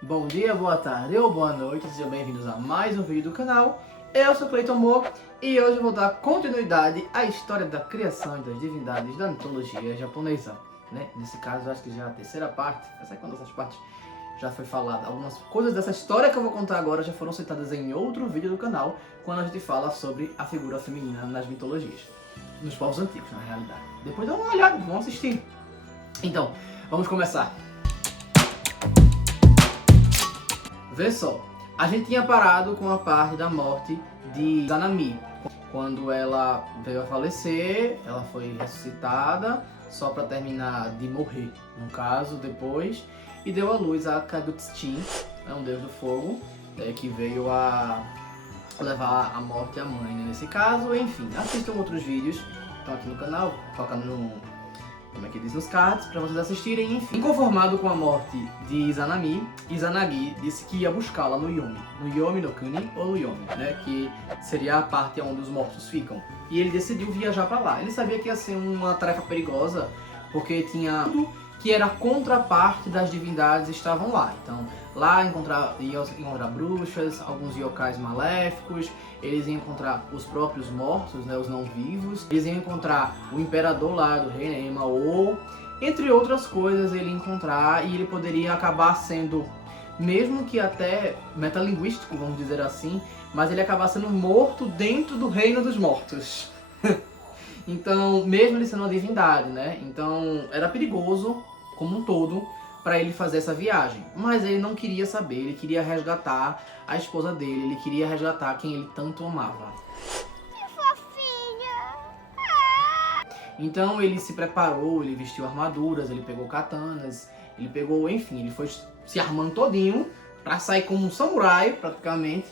Bom dia, boa tarde ou boa noite, sejam bem-vindos a mais um vídeo do canal. Eu sou Cleiton Moore e hoje eu vou dar continuidade à história da criação das divindades da mitologia japonesa, né? Nesse caso, eu acho que já é a terceira parte, essa é quando essas partes já foi falada. Algumas coisas dessa história que eu vou contar agora já foram citadas em outro vídeo do canal, quando a gente fala sobre a figura feminina nas mitologias, nos povos antigos, na realidade. Depois dá uma olhada, vamos assistir. Então, vamos começar. Vê só, a gente tinha parado com a parte da morte de Izanami. Quando ela veio a falecer, ela foi ressuscitada, só para terminar de morrer, no caso, depois, e deu à luz a Kagutsuchi, um deus do fogo, que veio a levar a morte à mãe, né, nesse caso. Enfim, assistam outros vídeos, estão aqui no canal, colocando no... como é que diz, nos cards, para vocês assistirem. Enfim, inconformado com a morte de Izanami, Izanagi disse que ia buscá-la no Yomi no Kuni, ou no Yomi, né, que seria a parte onde os mortos ficam. E ele decidiu viajar para lá. Ele sabia que ia ser uma tarefa perigosa, porque tinha tudo que era a contraparte das divindades estavam lá. Então, lá iam encontrar bruxas, alguns yokais maléficos, eles iam encontrar os próprios mortos, né, os não vivos, eles iam encontrar o imperador lá do rei, né, Emao, entre outras coisas ele ia encontrar, e ele poderia acabar sendo, mesmo que até metalinguístico, vamos dizer assim, mas ele acabar sendo morto dentro do reino dos mortos. Então, mesmo ele sendo uma divindade, né, então era perigoso como um todo para ele fazer essa viagem, mas ele não queria saber, ele queria resgatar a esposa dele, ele queria resgatar quem ele tanto amava. Que fofinha! Então ele se preparou, ele vestiu armaduras, ele pegou katanas, ele pegou, enfim, ele foi se armando todinho para sair como um samurai, praticamente,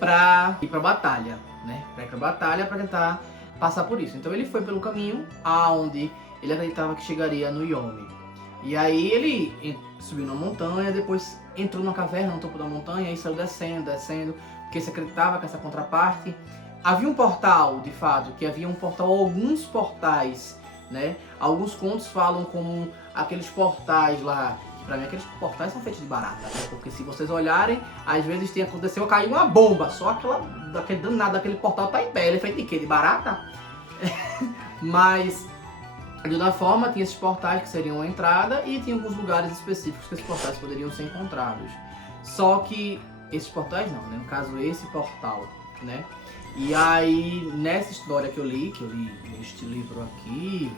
para ir para batalha, né? Para ir para batalha, para tentar passar por isso. Então ele foi pelo caminho aonde ele acreditava que chegaria no Yomi. E aí ele subiu na montanha, depois entrou numa caverna no topo da montanha e saiu descendo, porque se acreditava que essa contraparte havia um portal, de fato, que havia um portal, alguns portais, né? Alguns contos falam como aqueles portais lá, que pra mim aqueles portais são feitos de barata, né? Porque se vocês olharem, às vezes aconteceu cair uma bomba, só daquele danado, aquele portal tá em pé, ele é feito de quê? De barata? Mas... de toda forma, tinha esses portais que seriam a entrada e tinha alguns lugares específicos que esses portais poderiam ser encontrados. Só que esses portais não, né? No caso, esse portal, né? E aí, nessa história que eu li este livro aqui,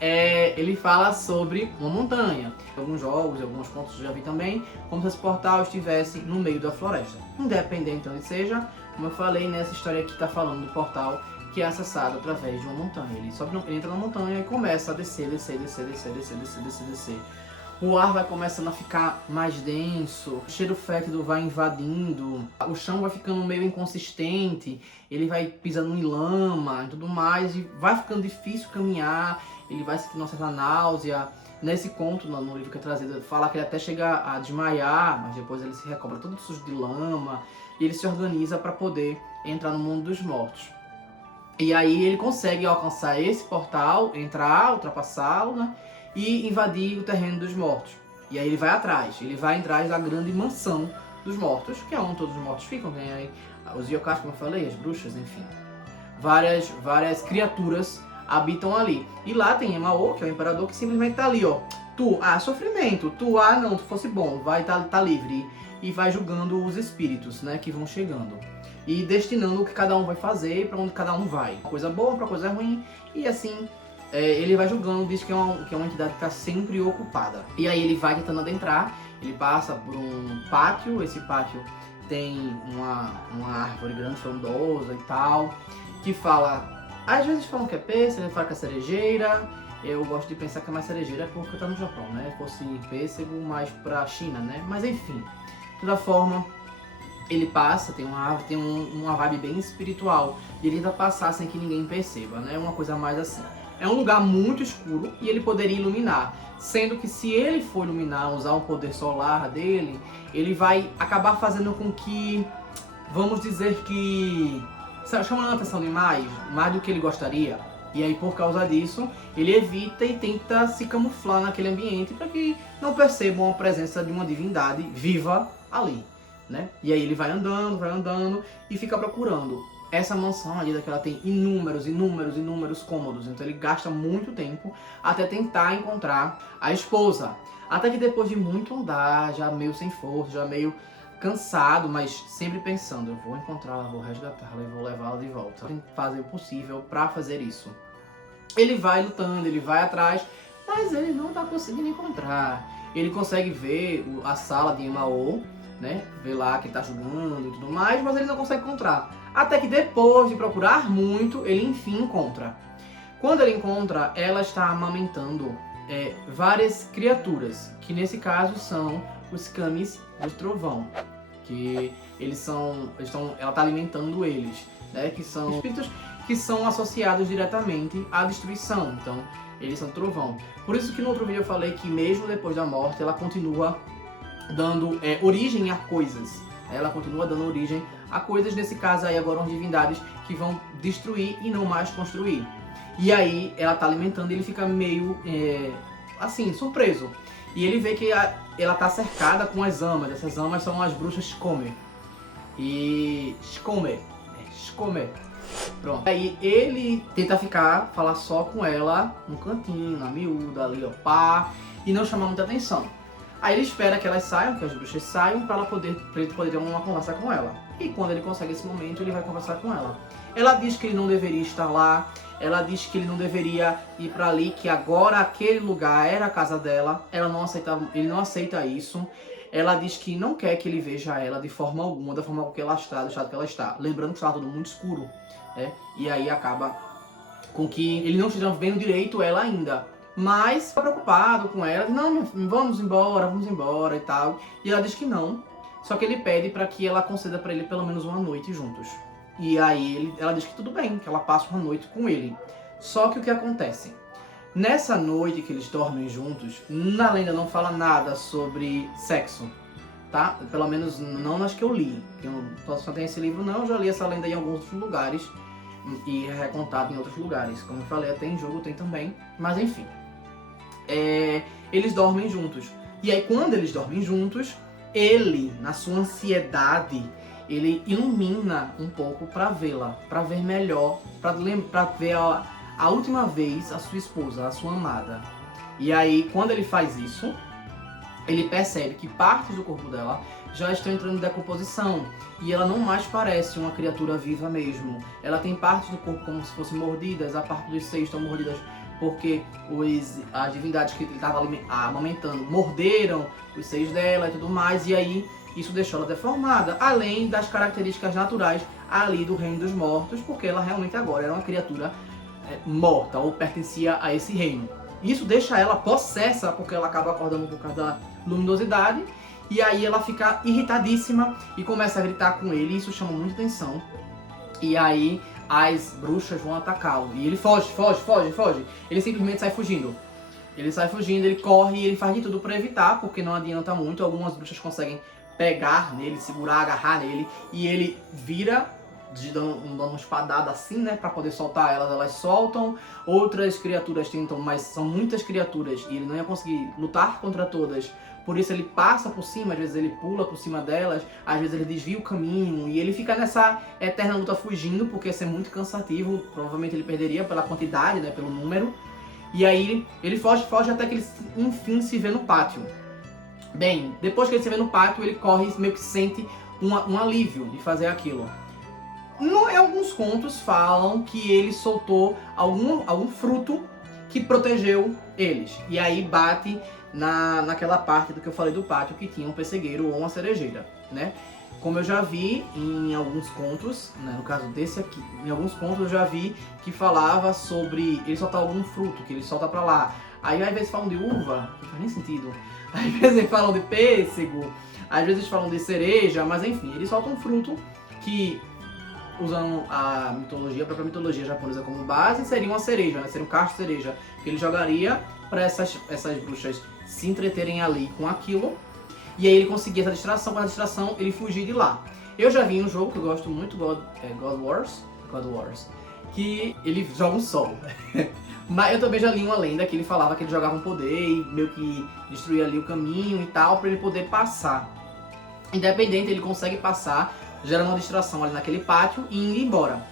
ele fala sobre uma montanha. Alguns jogos, alguns contos eu já vi também, como se esse portal estivesse no meio da floresta. Independente de onde seja, como eu falei, nessa história aqui está falando do portal que é acessado através de uma montanha. Ele entra na montanha e começa a descer. O ar vai começando a ficar mais denso, o cheiro fétido vai invadindo, o chão vai ficando meio inconsistente, ele vai pisando em lama e tudo mais, e vai ficando difícil caminhar, ele vai sentindo uma certa náusea. Nesse conto, no livro que é trazido, fala que ele até chega a desmaiar, mas depois ele se recobra todo sujo de lama, e ele se organiza para poder entrar no mundo dos mortos. E aí ele consegue alcançar esse portal, entrar, ultrapassá-lo, né, e invadir o terreno dos mortos. E aí ele vai atrás da grande mansão dos mortos, que é onde todos os mortos ficam, tem aí os yokais, como eu falei, as bruxas, enfim. Várias criaturas habitam ali. E lá tem Emao, que é o imperador, que simplesmente tá ali, ó. Tu, sofrimento, tu, não, tu fosse bom, vai tá livre. E vai julgando os espíritos, né, que vão chegando. E destinando o que cada um vai fazer, para onde cada um vai. Uma coisa boa, para coisa ruim, e assim ele vai julgando, diz que é uma entidade que está sempre ocupada. E aí ele vai tentando adentrar, ele passa por um pátio, esse pátio tem uma árvore grande, frondosa e tal, que fala, às vezes falam que é pêssego, falam que é cerejeira. Eu gosto de pensar que é mais cerejeira porque tá no Japão, né? Fosse pêssego mais pra China, né? Mas enfim, de toda forma, ele passa, tem uma árvore, tem uma vibe bem espiritual, e ele tenta passar sem que ninguém perceba, né? Uma coisa mais assim. É um lugar muito escuro e ele poderia iluminar, sendo que se ele for iluminar, usar o poder solar dele, ele vai acabar fazendo com que, vamos dizer que, chamando a atenção demais, mais do que ele gostaria, E aí, por causa disso, ele evita e tenta se camuflar naquele ambiente para que não percebam a presença de uma divindade viva ali, né? E aí ele vai andando e fica procurando. Essa mansão ali daquela tem inúmeros cômodos, então ele gasta muito tempo até tentar encontrar a esposa. Até que depois de muito andar, já meio sem força, já meio cansado, mas sempre pensando, eu vou encontrá-la, vou resgatá-la e vou levá-la de volta. Tem que fazer o possível para fazer isso. Ele vai lutando, ele vai atrás, mas ele não tá conseguindo encontrar. Ele consegue ver a sala de Emao, né? Ver lá que tá jogando e tudo mais, mas ele não consegue encontrar. Até que depois de procurar muito, ele enfim encontra. Quando ele encontra, ela está amamentando várias criaturas, que nesse caso são os Kamis do Trovão, que ela está alimentando eles, né? Que são espíritos que são associados diretamente à destruição, então eles são trovão. Por isso que no outro vídeo eu falei que mesmo depois da morte ela continua dando origem a coisas. Ela continua dando origem a coisas, nesse caso aí agora são divindades que vão destruir e não mais construir. E aí ela tá alimentando e ele fica meio assim, surpreso. E ele vê que ela tá cercada com as amas. Essas amas são as bruxas Shkome. E Shkome. Pronto. Aí ele tenta falar só com ela, no cantinho, na miúda, ali, ó, pá, e não chamar muita atenção. Aí ele espera que elas saiam, que as bruxas saiam, pra ele poder ter uma conversa com ela. E quando ele consegue esse momento, ele vai conversar com ela. Ela diz que ele não deveria estar lá, ela diz que ele não deveria ir pra ali, que agora aquele lugar era a casa dela, ele não aceita isso. Ela diz que não quer que ele veja ela de forma alguma, da forma que ela está, do estado que ela está. Lembrando que está tudo muito escuro, né? E aí acaba com que ele não esteja vendo direito ela ainda. Mas está preocupado com ela, diz, não, vamos embora e tal. E ela diz que não, só que ele pede para que ela conceda para ele pelo menos uma noite juntos. E aí ela diz que tudo bem, que ela passa uma noite com ele. Só que o que acontece? Nessa noite que eles dormem juntos, na lenda não fala nada sobre sexo, tá? Pelo menos não nas que eu li. Eu só tenho esse livro não, eu já li essa lenda em alguns outros lugares e é recontado em outros lugares. Como eu falei, até em jogo tem também, mas enfim. Eles dormem juntos. E aí quando eles dormem juntos, ele, na sua ansiedade, ele ilumina um pouco para vê-la, para ver melhor, para ver a última vez a sua esposa, a sua amada. E aí, quando ele faz isso, ele percebe que partes do corpo dela já estão entrando em decomposição. E ela não mais parece uma criatura viva mesmo. Ela tem partes do corpo como se fossem mordidas, a parte dos seios estão mordidas porque as divindades que ele estava amamentando morderam os seios dela e tudo mais. E aí, isso deixou ela deformada, além das características naturais ali do reino dos mortos, porque ela realmente agora era uma criatura morta ou pertencia a esse reino. Isso deixa ela possessa, porque ela acaba acordando por causa da luminosidade, e aí ela fica irritadíssima e começa a gritar com ele, e isso chama muita atenção. E aí as bruxas vão atacá-lo, e ele foge. Ele simplesmente sai fugindo. Ele corre e ele faz de tudo para evitar, porque não adianta muito. Algumas bruxas conseguem pegar nele, segurar, agarrar nele, e ele vira, dando uma espadada assim, né, pra poder soltar elas soltam. Outras criaturas tentam, mas são muitas criaturas e ele não ia conseguir lutar contra todas. Por isso ele passa por cima, às vezes ele pula por cima delas, às vezes ele desvia o caminho e ele fica nessa eterna luta fugindo, porque ia ser muito cansativo. Provavelmente ele perderia pela quantidade, né, pelo número. E aí ele foge até que ele enfim se vê no pátio. Bem, depois que ele se vê no pátio, ele corre e meio que sente um alívio de fazer aquilo. Em alguns contos falam que ele soltou algum fruto que protegeu eles. E aí bate naquela parte do que eu falei do pátio, que tinha um pessegueiro ou uma cerejeira, né? Como eu já vi em alguns contos, né, no caso desse aqui, em alguns contos eu já vi que falava sobre ele soltar algum fruto, que ele solta pra lá. Aí às vezes falam de uva, não faz nem sentido. Às vezes falam de pêssego, às vezes falam de cereja, mas enfim, ele solta um fruto que, usando a própria mitologia japonesa como base, seria uma cereja, né? Seria um cacho de cereja que ele jogaria para essas bruxas se entreterem ali com aquilo. E aí ele conseguia essa distração, com a distração ele fugir de lá. Eu já vi um jogo que eu gosto muito, God Wars. que ele joga um sol. Mas eu também já li uma lenda que ele falava que ele jogava um poder e meio que destruía ali o caminho e tal, pra ele poder passar. Independente, ele consegue passar, gerando uma distração ali naquele pátio e indo embora.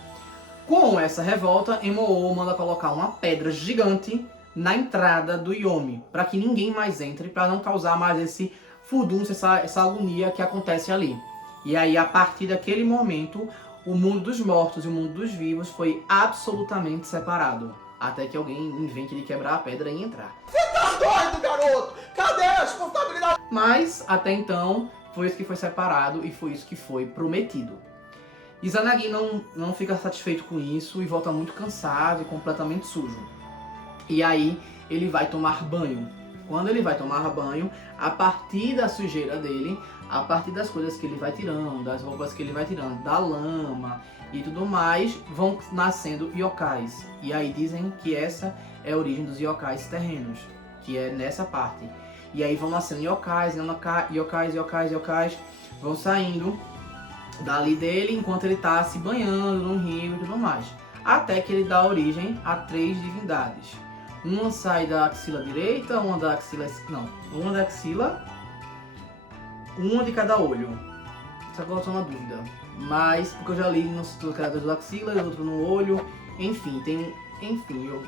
Com essa revolta, Emo-Oh manda colocar uma pedra gigante na entrada do Yomi, para que ninguém mais entre, para não causar mais esse furdúncio, essa agonia que acontece ali. E aí, a partir daquele momento, o mundo dos mortos e o mundo dos vivos foi absolutamente separado. Até que alguém invente de quebrar a pedra e entrar. Você tá doido, garoto? Cadê a responsabilidade? Mas, até então, foi isso que foi separado e foi isso que foi prometido. Izanagi não fica satisfeito com isso e volta muito cansado e completamente sujo. E aí ele vai tomar banho. Quando ele vai tomar banho, a partir da sujeira dele, a partir das coisas que ele vai tirando, das roupas que ele vai tirando, da lama e tudo mais, vão nascendo yokais. E aí dizem que essa é a origem dos yokais terrenos, que é nessa parte. E aí vão nascendo yokais, yokais, vão saindo dali dele enquanto ele tá se banhando no rio e tudo mais. Até que ele dá origem a 3 divindades. Uma sai da axila direita, uma da axila... Não, uma da axila, uma de cada olho. Só que eu tô na dúvida. Mas, porque eu já li no Instituto Criadores da Axila, e outro no olho. Enfim, tem... Enfim, eu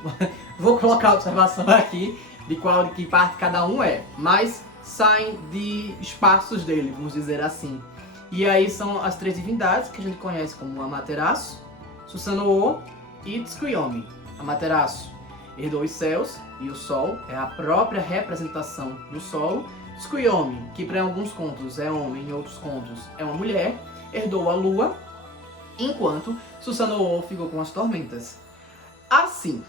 vou colocar a observação aqui de que parte cada um é. Mas saem de espaços dele, vamos dizer assim. E aí são as 3 divindades que a gente conhece como Amaterasu, Susanoo e Tsukuyomi. Amaterasu herdou os céus e o sol, é a própria representação do sol. Tsukuyomi, que para alguns contos é homem, em outros contos é uma mulher, herdou a lua, enquanto Susanoo ficou com as tormentas. Assim,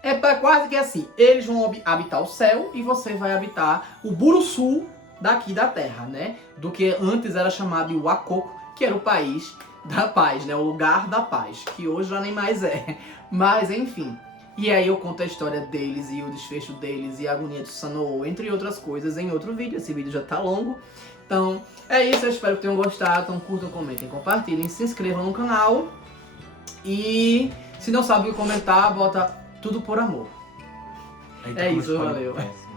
é quase que assim, eles vão habitar o céu e você vai habitar o Burusu daqui da Terra, né? Do que antes era chamado de Wakoko, que era o país da paz, né? O lugar da paz, que hoje já nem mais é. Mas enfim. E aí eu conto a história deles e o desfecho deles e a agonia de Susanoo, entre outras coisas, em outro vídeo. Esse vídeo já tá longo. Então é isso, eu espero que tenham gostado. Então curtam, comentem, compartilhem, se inscrevam no canal. E se não sabe o que comentar, bota tudo por amor. Eita, É como isso, escolhe valeu. o peço.